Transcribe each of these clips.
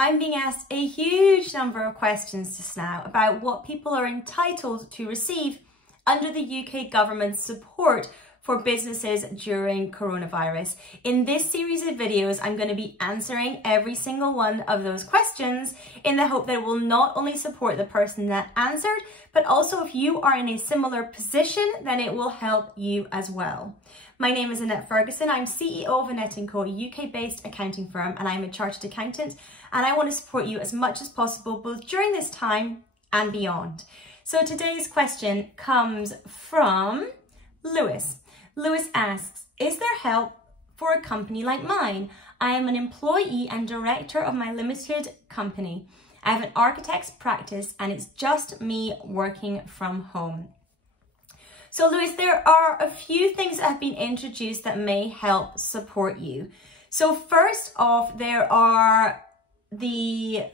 I'm being asked a huge number of questions just now about what people are entitled to receive under the UK government's support for businesses during coronavirus. In this series of videos, I'm going to be answering every single one of those questions in the hope that it will not only support the person that answered, but also if you are in a similar position, then it will help you as well. My name is Annette Ferguson. I'm CEO of Annette & Co, a UK-based accounting firm, and I'm a chartered accountant, and I want to support you as much as possible, both during this time and beyond. So today's question comes from Lewis. Lewis asks, is there help for a company like mine? I am an employee and director of my limited company. I have an architect's practice and it's just me working from home. So Lewis, there are a few things that have been introduced that may help support you. So first off, there are the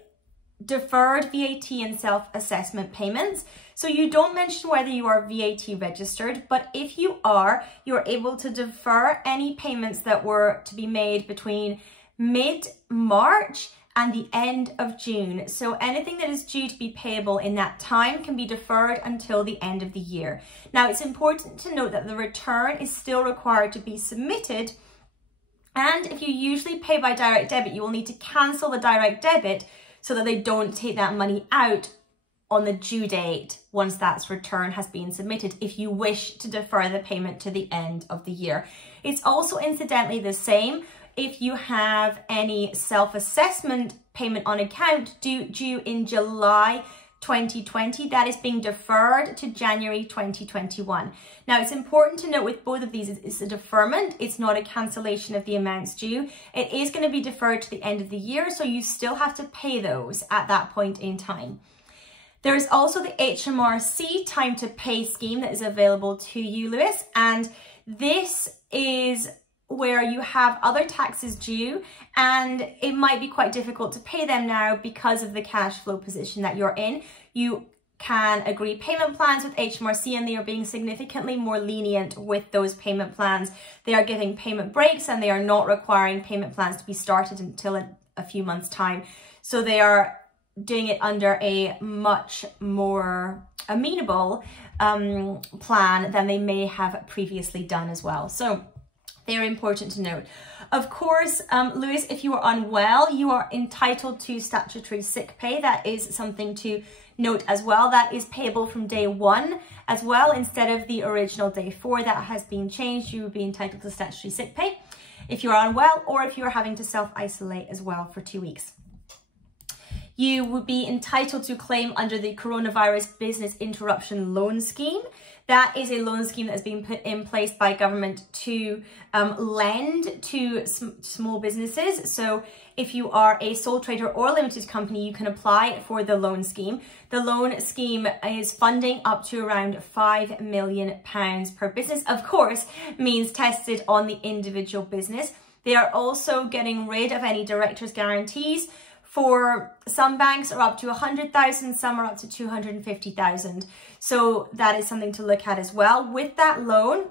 deferred VAT and self-assessment payments. So you don't mention whether you are VAT registered, but if you are, you're able to defer any payments that were to be made between mid-March and the end of June. So anything that is due to be payable in that time can be deferred until the end of the year. Now, it's important to note that the return is still required to be submitted. And if you usually pay by direct debit, you will need to cancel the direct debit so that they don't take that money out on the due date once that return has been submitted, if you wish to defer the payment to the end of the year. It's also incidentally the same if you have any self-assessment payment on account due in July 2020, that is being deferred to January 2021. Now, it's important to note with both of these, it's a deferment. It's not a cancellation of the amounts due. It is going to be deferred to the end of the year, so you still have to pay those at that point in time. There is also the HMRC time to pay scheme that is available to you, Lewis, and this is where you have other taxes due and it might be quite difficult to pay them now because of the cash flow position that you're in. You can agree payment plans with HMRC and they are being significantly more lenient with those payment plans. They are giving payment breaks and they are not requiring payment plans to be started until a few months' time. So they are doing it under a much more amenable plan than they may have previously done as well. So they're important to note. Of course, Lewis, if you are unwell, you are entitled to statutory sick pay. That is something to note as well. That is payable from day one as well, instead of the original day 4. That has been changed. You would be entitled to statutory sick pay if you are unwell or if you are having to self-isolate as well for 2 weeks. You would be entitled to claim under the Coronavirus Business Interruption Loan Scheme. That is a loan scheme that has been put in place by government to lend to small businesses. So if you are a sole trader or limited company, you can apply for the loan scheme. The loan scheme is funding up to around £5 million per business. Of course, means tested on the individual business. They are also getting rid of any director's guarantees. For some banks are up to 100,000, some are up to 250,000. So that is something to look at as well. With that loan,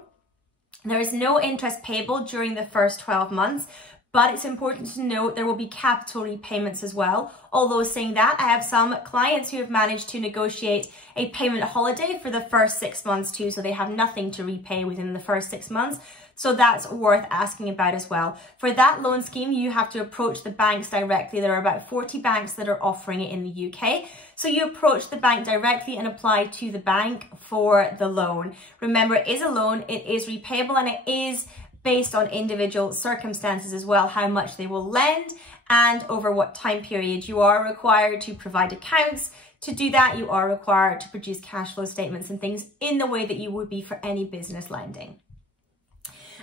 there is no interest payable during the first 12 months, but it's important to note there will be capital repayments as well. Although saying that, I have some clients who have managed to negotiate a payment holiday for the first 6 months too, so they have nothing to repay within the first 6 months. So that's worth asking about as well. For that loan scheme, you have to approach the banks directly. There are about 40 banks that are offering it in the UK. So you approach the bank directly and apply to the bank for the loan. Remember, it is a loan, it is repayable, and it is based on individual circumstances as well, how much they will lend and over what time period. You are required to provide accounts. To do that, you are required to produce cash flow statements and things in the way that you would be for any business lending.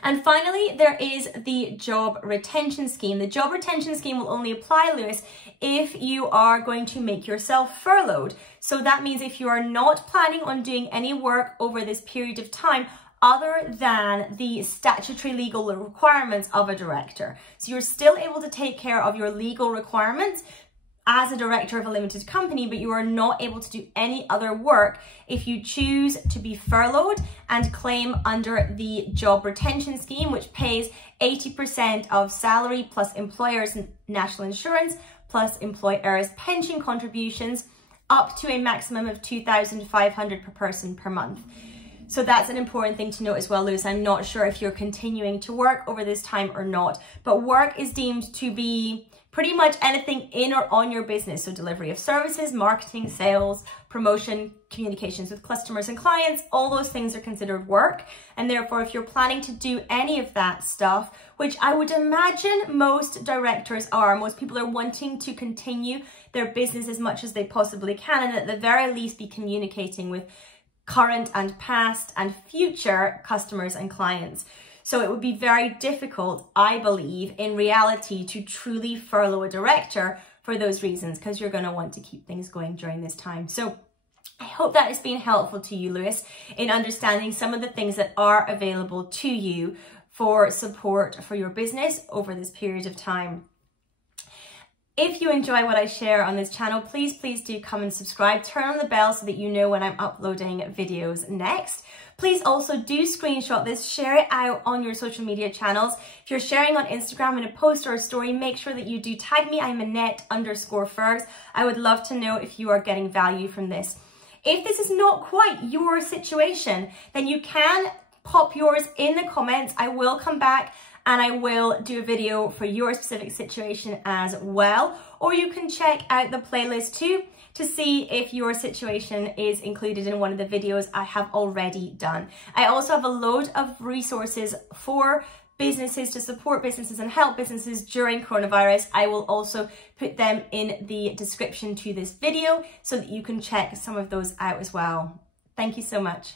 And finally, there is the job retention scheme. The job retention scheme will only apply, Lewis, if you are going to make yourself furloughed. So that means if you are not planning on doing any work over this period of time, other than the statutory legal requirements of a director. So you're still able to take care of your legal requirements as a director of a limited company, but you are not able to do any other work if you choose to be furloughed and claim under the job retention scheme, which pays 80% of salary plus employer's national insurance plus employer's pension contributions, up to a maximum of £2,500 per person per month. So that's an important thing to note as well, Lewis. I'm not sure if you're continuing to work over this time or not, but work is deemed to be pretty much anything in or on your business. So delivery of services, marketing, sales, promotion, communications with customers and clients, all those things are considered work. And therefore, if you're planning to do any of that stuff, which I would imagine most directors are, most people are wanting to continue their business as much as they possibly can, and at the very least be communicating with current and past and future customers and clients. So it would be very difficult, I believe, in reality, to truly furlough a director for those reasons, because you're going to want to keep things going during this time. So I hope that has been helpful to you, Lewis, in understanding some of the things that are available to you for support for your business over this period of time. If you enjoy what I share on this channel, please do come and subscribe. Turn on the bell so that you know when I'm uploading videos next. Please also do screenshot this, share it out on your social media channels. If you're sharing on Instagram in a post or a story, make sure that you do tag me. I'm Annette_Fergs. I would love to know if you are getting value from this. If this is not quite your situation, then you can pop yours in the comments. I will come back and I will do a video for your specific situation as well. Or you can check out the playlist too to see if your situation is included in one of the videos I have already done. I also have a load of resources for businesses to support businesses and help businesses during coronavirus. I will also put them in the description to this video so that you can check some of those out as well. Thank you so much.